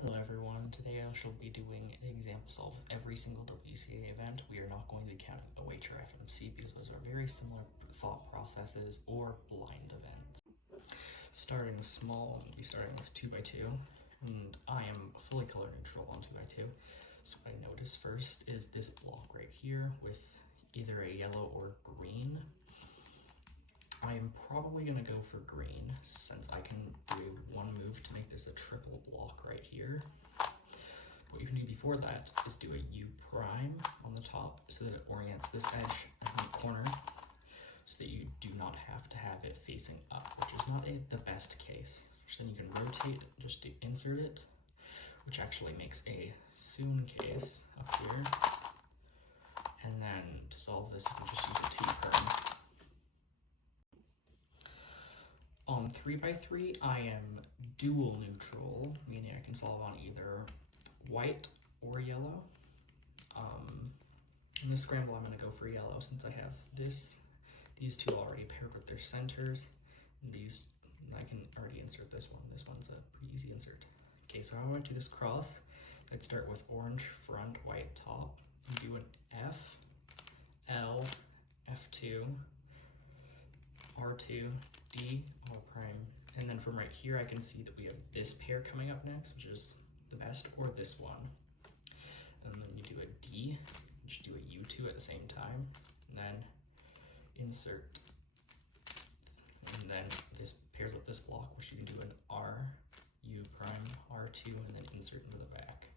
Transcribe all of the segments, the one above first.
Hello everyone, today I shall be doing an example solve of every single WCA event. We are not going to be counting OH or FMC because those are very similar thought processes or blind events. Starting small, we'll be starting with 2x2, and I am fully color neutral on 2x2. So what I notice first is this block right here with either a yellow or green. I am probably going to go for green since I can do one move to make this a triple block right here. What you can do before that is do a U prime on the top so that it orients this edge in the corner so that you do not have to have it facing up, which is not the best case. So then you can rotate just to insert it, which actually makes a soon case up here. And then to solve this, you can just use a 2 prime. On 3x3, I am dual neutral, meaning I can solve on either white or yellow. In this scramble, I'm going to go for yellow since I have these two already paired with their centers. And I can already insert this one. This one's a pretty easy insert. Okay, so how do I do this cross? I'd start with orange front, white top, and do an F, L, F2, R2, D, R prime, and then from right here I can see that we have this pair coming up next, which is the best, or this one. And then you do a D, just do a U2 at the same time, and then insert, and then this pairs up this block, which you can do an R, U prime, R2, and then insert into the back.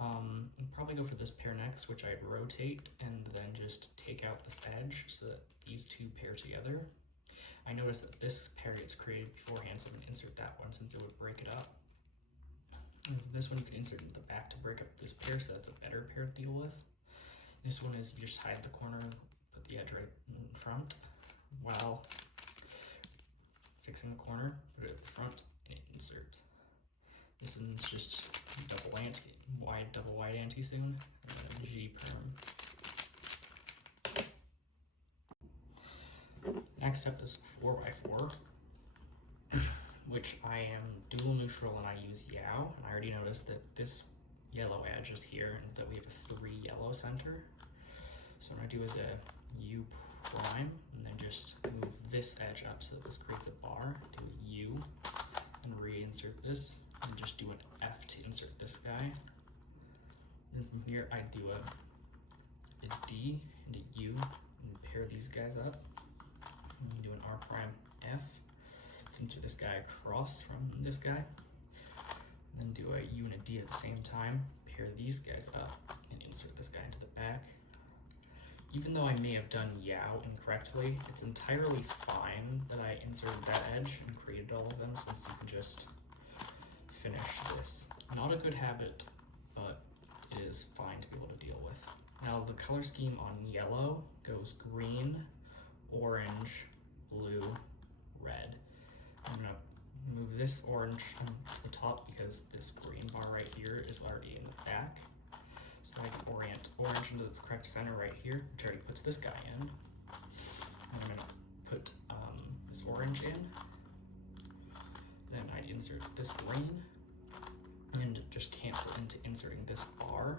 I'd probably go for this pair next, which I'd rotate and then just take out this edge so that these two pair together. I noticed that this pair gets created beforehand, so I'm going to insert that one since it would break it up. And this one you can insert into the back to break up this pair, so that's a better pair to deal with. This one is you just hide the corner, put the edge right in front while fixing the corner, put it at the front, and insert. This one's just double wide anti-soon, and then G perm. Next up is 4x4, which I am dual neutral and I use Yao. And I already noticed that this yellow edge is here and that we have a 3 yellow center. So what I'm gonna do is a U prime and then just move this edge up so that this creates a bar, do a U and reinsert this, and just do an F to insert this guy. And from here I do a D and a U and pair these guys up. And you do an R prime F to insert this guy across from this guy. And then do a U and a D at the same time, pair these guys up and insert this guy into the back. Even though I may have done Yao incorrectly, it's entirely fine that I inserted that edge and created all of them, since you can just finish this. Not a good habit, but it is fine to be able to deal with. Now the color scheme on yellow goes green, orange, blue, red. I'm gonna move this orange to the top because this green bar right here is already in the back. So I can orient orange into its correct center right here, which already puts this guy in. And I'm gonna put this orange in. Then I'd insert this green and just cancel into inserting this bar.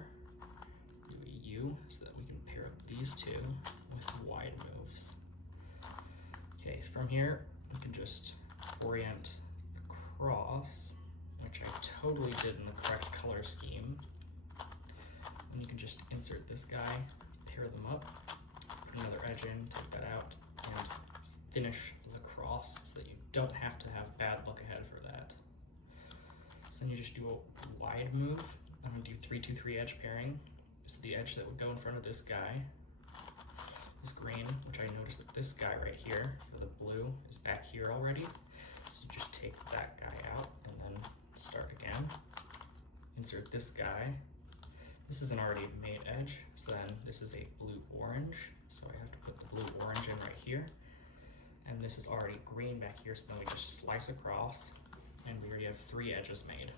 Do a U so that we can pair up these two with wide moves. Okay, so from here we can just orient the cross, which I totally did in the correct color scheme. And you can just insert this guy, pair them up, put another edge in, take that out, and finish the cross so that you don't have to have bad luck ahead for that. So then you just do a wide move. I'm gonna do 3-2-3 edge pairing. This is the edge that would go in front of this guy. This green, which I noticed that this guy right here for the blue is back here already. So you just take that guy out and then start again. Insert this guy. This is an already made edge, so then this is a blue-orange, so I have to put the blue-orange in right here. And this is already green back here, so then we just slice across, and we already have 3 edges made.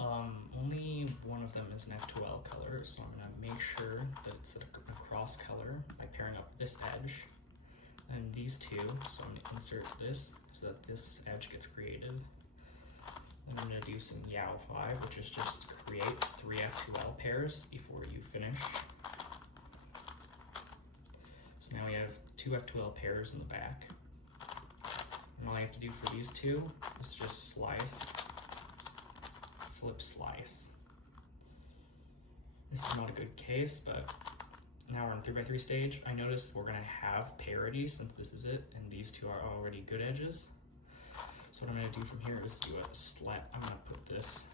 Only one of them is an F2L color, so I'm gonna make sure that it's a cross color by pairing up this edge and these two. So I'm gonna insert this so that this edge gets created. Then I'm going to do some Yao5, which is just create 3 F2L pairs before you finish. So now we have 2 F2L pairs in the back. And all I have to do for these two is just slice, flip, slice. This is not a good case, but now we're in 3x3 stage. I notice we're gonna have parity since this is it, and these two are already good edges. So what I'm gonna do from here is do a slat. I'm gonna put this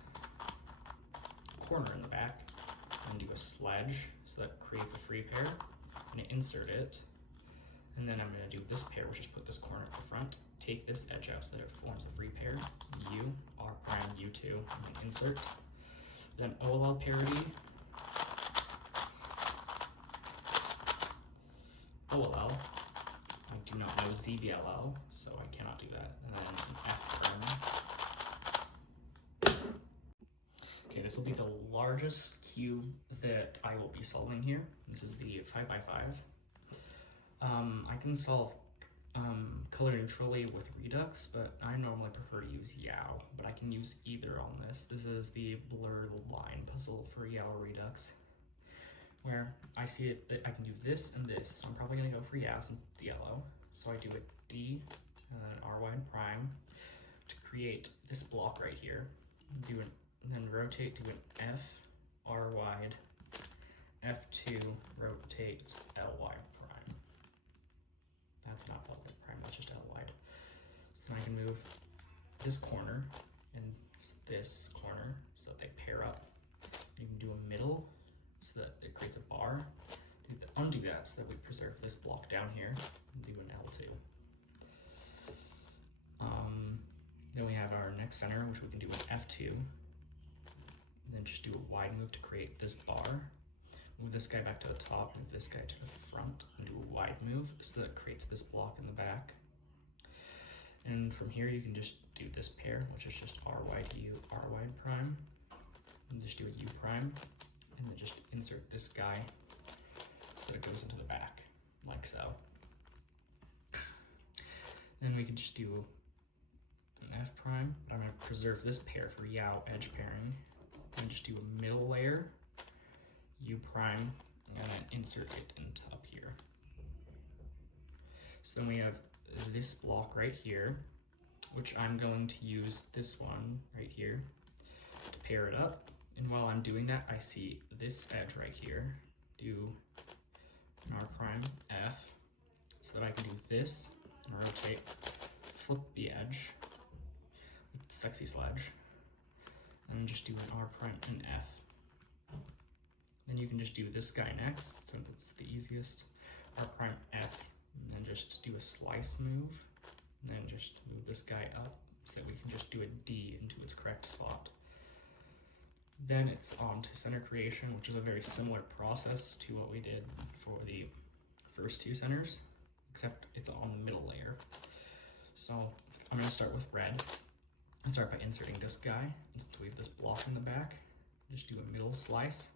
corner in the back and do a sledge, so that creates a free pair. I'm gonna insert it, and then I'm gonna do this pair, which is put this corner at the front, take this edge out so that it forms a free pair, U, R prime, U2, and then insert. Then OLL parity, OLL, I do not know ZBLL, so I cannot do that, and then F prime. Okay, this will be the largest cube that I will be solving here. This is the 5x5. I can solve color neutrally with Redux, but I normally prefer to use Yao, but I can use either on this. This is the blur line puzzle for Yao Redux, where I see it that I can do this and this. So I'm probably gonna go for Yao since it's yellow. So I do a D and then an R wide prime to create this block right here. Do an, then rotate to an F, R wide, F2, rotate, L wide prime. That's not L wide prime, that's just L wide. So then I can move this corner and this corner so that they pair up. You can do a middle so that it creates a bar. Undo that so that we preserve this block down here and do an L2. Then we have our next center, which we can do an F2. And then just do a wide move to create this bar. Move this guy back to the top, move this guy to the front, and do a wide move so that it creates this block in the back. And from here you can just do this pair, which is just R wide U, R wide prime. And just do a U prime, and then just insert this guy so that it goes into the back, like so. Then we can just do an F prime. I'm going to preserve this pair for Yao edge pairing. And just do a middle layer, U prime, and then insert it into up here. So then we have this block right here, which I'm going to use this one right here to pair it up. And while I'm doing that, I see this edge right here. Do an R prime, F, so that I can do this, and rotate, flip the edge with sexy sledge, and then just do an R prime and F. Then you can just do this guy next, since it's the easiest. R prime, F, and then just do a slice move, and then just move this guy up so that we can just do a D into its correct spot. Then it's on to center creation, which is a very similar process to what we did for the first two centers, except it's on the middle layer. So I'm going to start with red. I'll start by inserting this guy, since we have this block in the back. Just do a middle slice.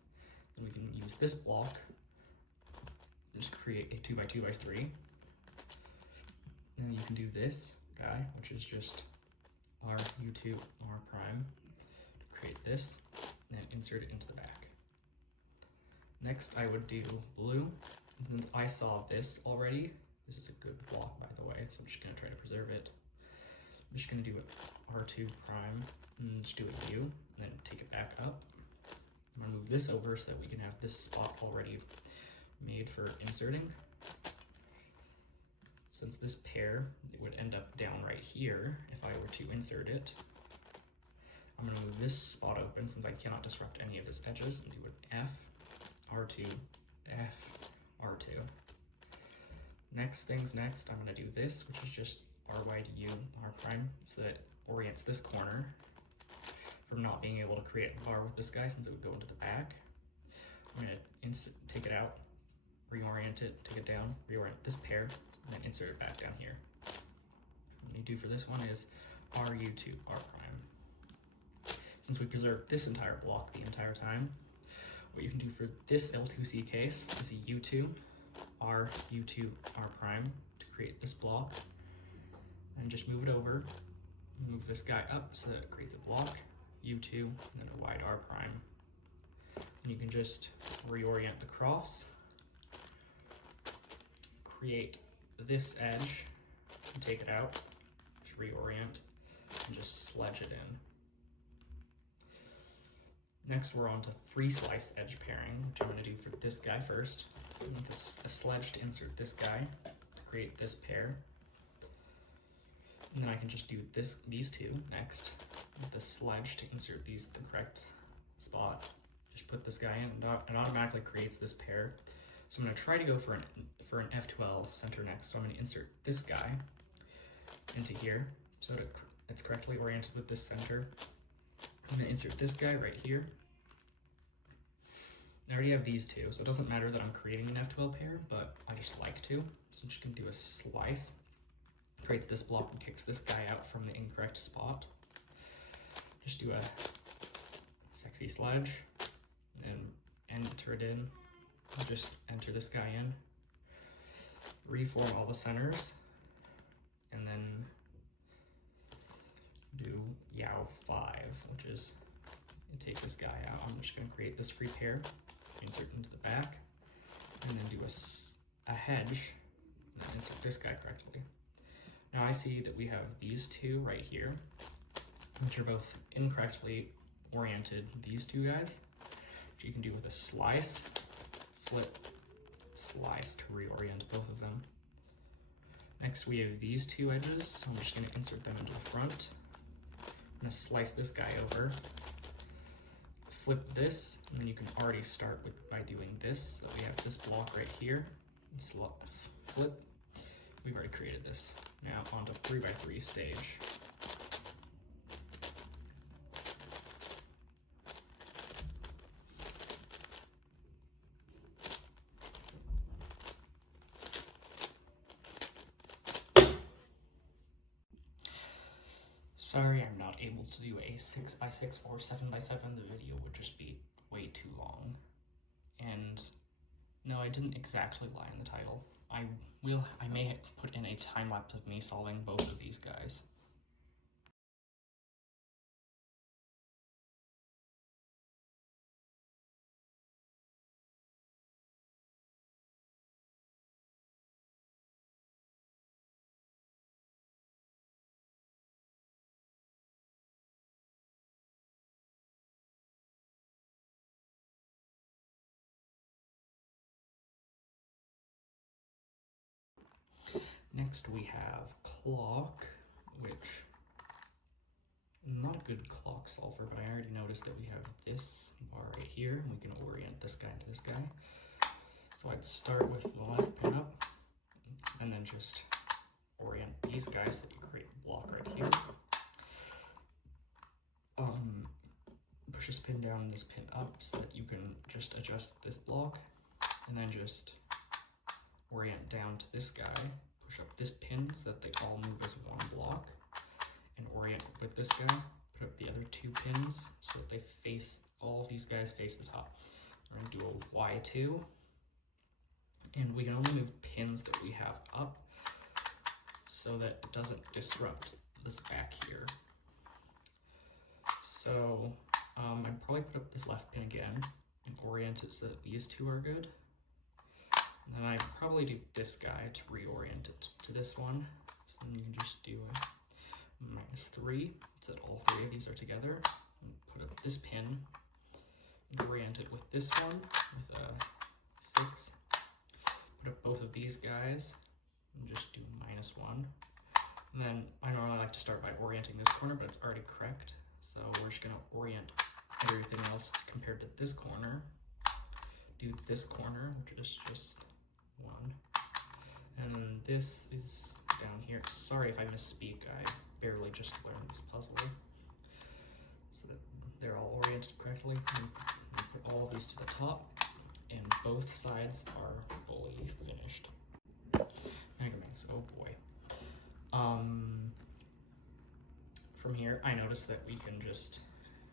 Then we can use this block and just create a 2x2x3. Then you can do this guy, which is just R U2 R prime, to create this, and insert it into the back. Next I would do blue. Since I saw this already, this is a good block by the way, so I'm just going to try to preserve it. I'm just going to do an R2 prime, and just do a U, and then take it back up. I'm going to move this over so that we can have this spot already made for inserting. Since this pair, it would end up down right here if I were to insert it. I'm going to move this spot open since I cannot disrupt any of its edges, and do an F, R2, F, R2. Next things next, I'm going to do this, which is just R wide U, R prime, so that it orients this corner from not being able to create a bar with this guy since it would go into the back. I'm going to take it out, reorient it, take it down, reorient this pair, and then insert it back down here. What you do for this one is RU2, R prime. Since we preserved this entire block the entire time, what you can do for this L2C case is a U2, R, U2, R prime to create this block, and just move it over, move this guy up so that it creates a block, U2, and then a wide R prime. And you can just reorient the cross, create this edge, and take it out, just reorient, and just sledge it in. Next, we're on to free slice edge pairing, which I'm going to do for this guy first. I need a sledge to insert this guy to create this pair. And then I can just do these two next with the sledge to insert these at the correct spot. Just put this guy in, and it automatically creates this pair. So I'm going to try to go for an F12 center next. So I'm going to insert this guy into here so that it's correctly oriented with this center. I'm going to insert this guy right here. I already have these two, so it doesn't matter that I'm creating an F12 pair, but I just like to. So I'm just going to do a slice. Creates this block and kicks this guy out from the incorrect spot. Just do a sexy sledge and enter it in. Just enter this guy in. Reform all the centers. And then do Yao 5, which is take this guy out. I'm just going to create this free pair, insert into the back, and then do a hedge, and then insert this guy correctly. Now I see that we have these two right here, which are both incorrectly oriented, these two guys, which you can do with a slice, flip, slice to reorient both of them. Next we have these two edges, so I'm just going to insert them into the front. I'm going to slice this guy over, flip this, and then you can already start by doing this. So we have this block right here, flip. We've already created this. Now onto 3x3 stage. Sorry, I'm not able to do a 6x6 or 7x7. The video would just be way too long. And no, I didn't exactly lie in the title. I may put in a time lapse of me solving both of these guys. Next we have clock, which not a good clock solver, but I already noticed that we have this bar right here, and we can orient this guy into this guy. So I'd start with the left pin up, and then just orient these guys so that you create a block right here. Push this pin down and this pin up so that you can just adjust this block, and then just orient down to this guy. Push up this pin so that they all move as one block, and orient with this guy. Put up the other two pins so that they face, all of these guys face the top. We're going to do a Y2, and we can only move pins that we have up so that it doesn't disrupt this back here. So I'd probably put up this left pin again and orient it so that these two are good. And then I'd probably do this guy to reorient it to this one. So then you can just do a -3 so that all three of these are together. And put up this pin and orient it with this one with a 6. Put up both of these guys and just do -1. And then I normally like to start by orienting this corner, but it's already correct. So we're just going to orient everything else compared to this corner. Do this corner, which is just 1. And then this is down here. Sorry if I misspeak, I barely just learned this puzzle. So that they're all oriented correctly. And put all of these to the top, and both sides are fully finished. Megaminx, oh boy. From here, I noticed that we can just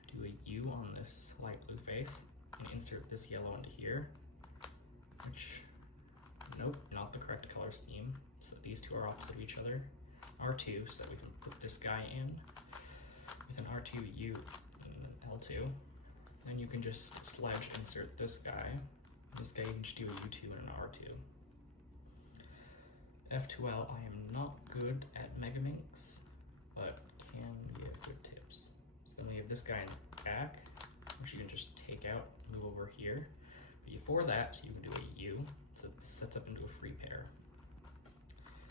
do a U on this light blue face and insert this yellow into here, which, nope, not the correct color scheme. So these two are opposite of each other. R2, so that we can put this guy in. with an R2U and an L2. Then you can just sledge insert this guy. This guy you can just do a U2 and an R2. F2L, I am not good at Megaminx, but can give good tips. So then we have this guy in the back, which you can just take out, move over here. But before that, you can do a U, so it sets up into a free pair.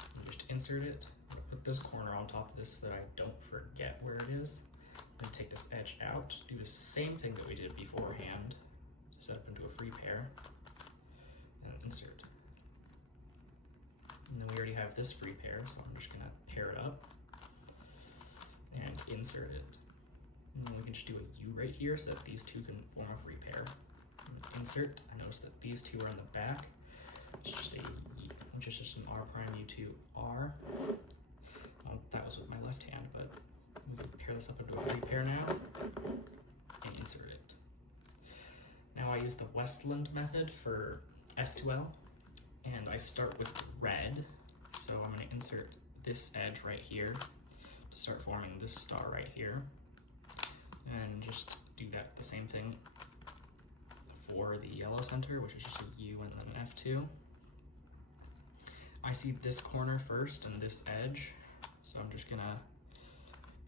You just insert it, put this corner on top of this so that I don't forget where it is. Then take this edge out, do the same thing that we did beforehand, set up into a free pair, and insert. And then we already have this free pair, so I'm just gonna pair it up and insert it. And then we can just do a U right here so that these two can form a free pair. Insert, I notice that these two are in the back. It's just which is just an R prime U2 R. Well, that was with my left hand, but we can pair this up into a free pair now and insert it. Now I use the Westland method for S2L, and I start with red. So I'm going to insert this edge right here to start forming this star right here, and just do that the same thing for the yellow center, which is just a U and then an F2. I see this corner first and this edge, so I'm just gonna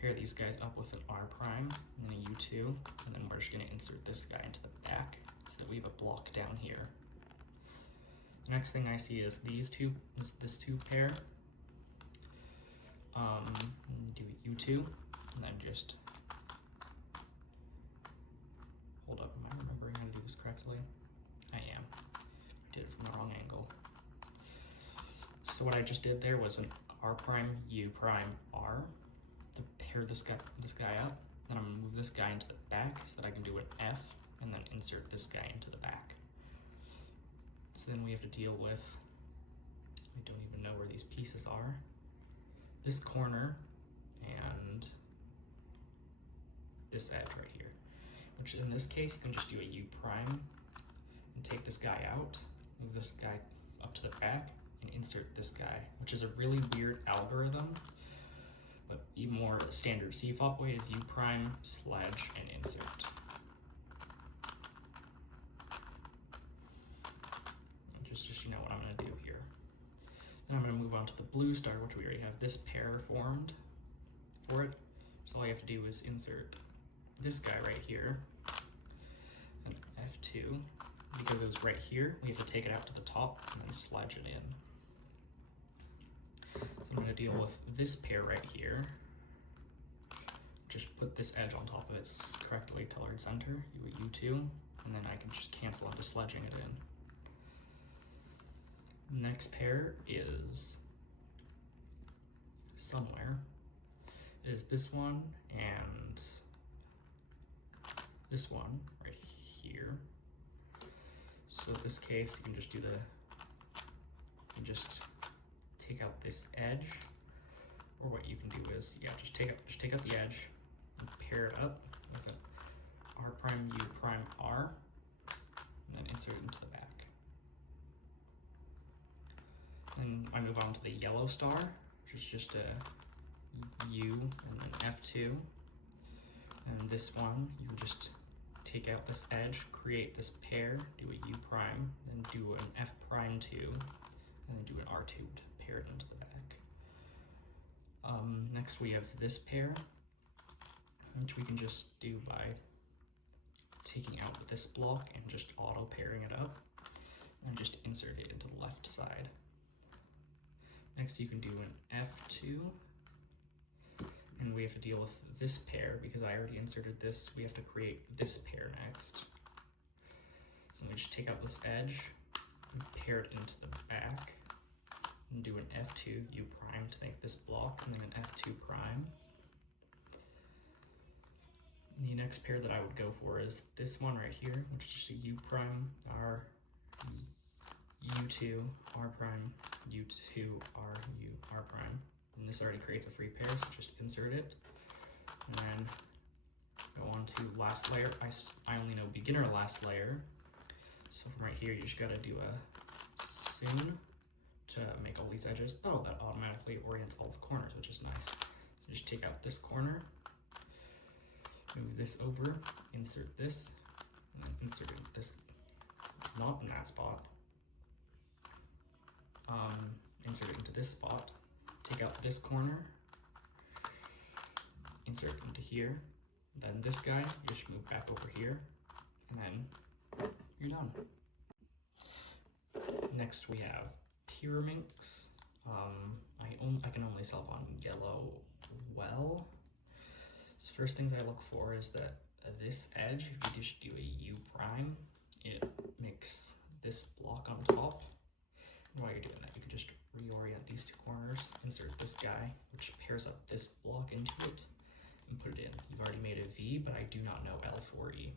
pair these guys up with an R prime and then a U2, and then we're just gonna insert this guy into the back so that we have a block down here. The next thing I see is these two, this two pair. Do a U2, and then just hold up. Am I remembering how to do this correctly? I am. I did it from the wrong angle. So what I just did there was an R prime, U prime, R to pair this guy up. Then I'm gonna move this guy into the back so that I can do an F and then insert this guy into the back. So then we have to deal with, I don't even know where these pieces are, this corner and this edge right here, which in this case you can just do a U prime and take this guy out, move this guy up to the back, and insert this guy, which is a really weird algorithm, but the more standard CFOP way is U prime, sledge, and insert. And just you know what I'm going to do here. Then I'm going to move on to the blue star, which we already have this pair formed for it. So all you have to do is insert this guy right here, then F2. Because it was right here, we have to take it out to the top and then sledge it in. So I'm going to deal with this pair right here. Just put this edge on top of its correctly colored center, do a U2, and then I can just cancel into sledging it in. Next pair is somewhere. It is this one and this one right here. So in this case, you can just do just take out this edge, or what you can do is, just take out the edge and pair it up with an R prime, U prime, R, and then insert it into the back. Then I move on to the yellow star, which is just a U and then F2. And this one, you can just take out this edge, create this pair, do a U prime, then do an F prime 2, and then do an R2 to pair it into the back. Next we have this pair, which we can just do by taking out this block and just auto pairing it up, and just insert it into the left side. Next you can do an F2, and we have to deal with this pair because I already inserted this. We have to create this pair next. So we just take out this edge and pair it into the back and do an F2 U prime to make this block, and then an F2 prime. The next pair that I would go for is this one right here, which is just a U prime, R, U2, R prime, U2, R, U, R prime. And this already creates a free pair, so just insert it. And then go on to last layer. I only know beginner last layer. So from right here, you just gotta do a soon to make all these edges. Oh, that automatically orients all the corners, which is nice. So just take out this corner, Move this over, insert this, and then insert this, not in that spot. Insert it into this spot, take out this corner, insert it into here, then this guy, you just move back over here, and then you're done. Next we have Pyraminx. I can only sell on yellow well. So first things I look for is that this edge, if you just do a U prime, it makes this block on top. And while you're doing that, you can just reorient these two corners, insert this guy, which pairs up this block into it, and put it in. You've already made a V, but I do not know L4E.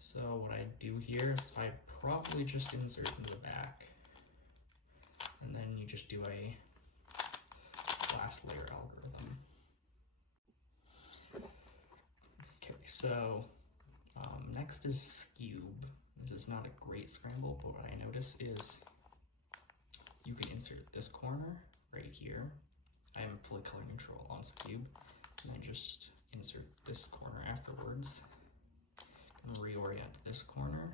So what I do here is I probably just insert into the back, and then you just do a last layer algorithm. Okay, so next is Skewb. This is not a great scramble, but what I notice is you can insert this corner right here. I am fully color neutral on Skewb, and I just insert this corner afterwards and reorient this corner.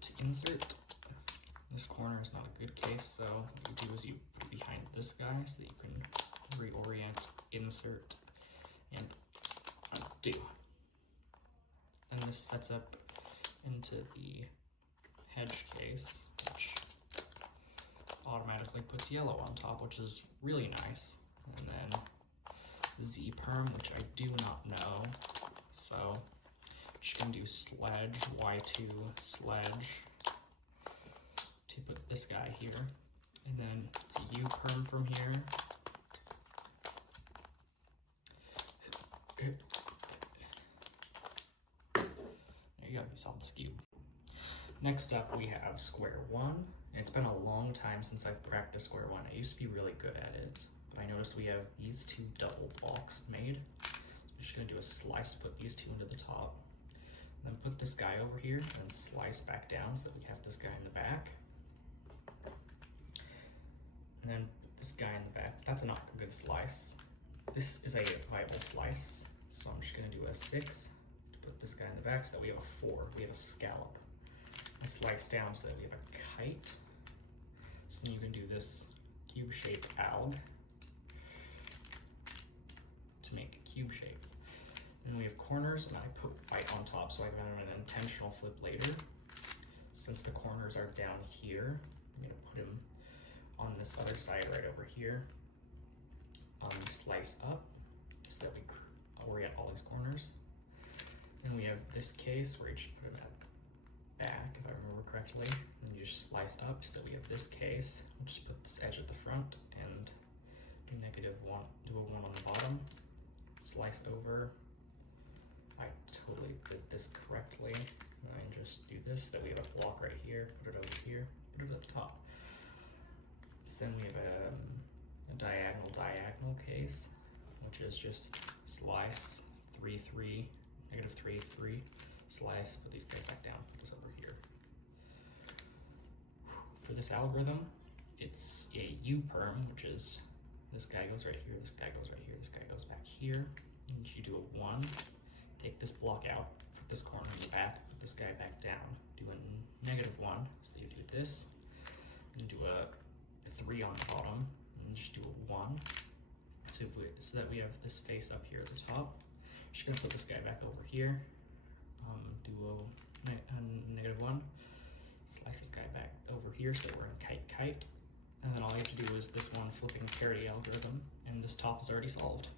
To insert this corner is not a good case, so what you do is you put it behind this guy so that you can reorient, insert, and undo. And this sets up into the hedge case, which automatically puts yellow on top, which is really nice. And then Z perm, which I do not know, so just gonna do sledge Y2 sledge to put this guy here, and then it's a U perm from here. There you go, you solved the Skewb. Next up we have Square One. It's been a long time since I've practiced Square One. I used to be really good at it, but I noticed we have these two double blocks made. So I'm just gonna do a slice to put these two into the top. Then put this guy over here and slice back down so that we have this guy in the back. And then put this guy in the back. That's not a good slice. This is a viable slice. So I'm just gonna do a 6 to put this guy in the back so that we have a 4. We have a scallop. I slice down so that we have a kite. So then you can do this cube-shaped alg to make a cube shape. Then we have corners, and I put white on top so I can have an intentional flip later. Since the corners are down here, I'm gonna put them on this other side right over here. Slice up so that we orient all these corners. Then we have this case where you just put it at back, if I remember correctly. Then you just slice up so that we have this case. We'll just put this edge at the front and do -1, do a 1 on the bottom. Slice over. I totally did this correctly. And just do this, so that we have a block right here, put it over here, put it at the top. So then we have a diagonal case, which is just slice 3, 3, -3, 3, slice, put these guys back down, put this over here. For this algorithm, it's a U perm, which is this guy goes right here, this guy goes right here, this guy goes back here. And you do a 1, take this block out, put this corner in the back, put this guy back down, do a -1, so you do this, and do a 3 on the bottom, and just do a 1, so that we have this face up here at the top. Just gonna put this guy back over here, do a -1, slice this guy back over here so that we're in kite, and then all you have to do is this one flipping parity algorithm, and this top is already solved.